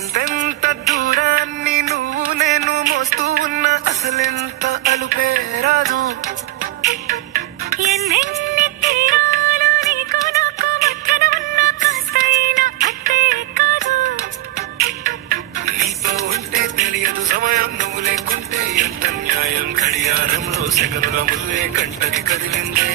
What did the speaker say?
ఎంతెంత దూరాన్ని నువ్వు నేను మోస్తూ ఉన్నా అసలెంత అలుపే రాదు. ఎన్నెన్ని తీరాలు నీకు నాకు మధ్యన ఉన్న కాస్తైనా అట్టే కాదు. నీతో ఉంటే తెలియదు సమయం, నువ్వు లేకుంటే ఎంత న్యాయం. గడియారంలో సెకనుగా ముల్లే కంటకి కదిలిందే.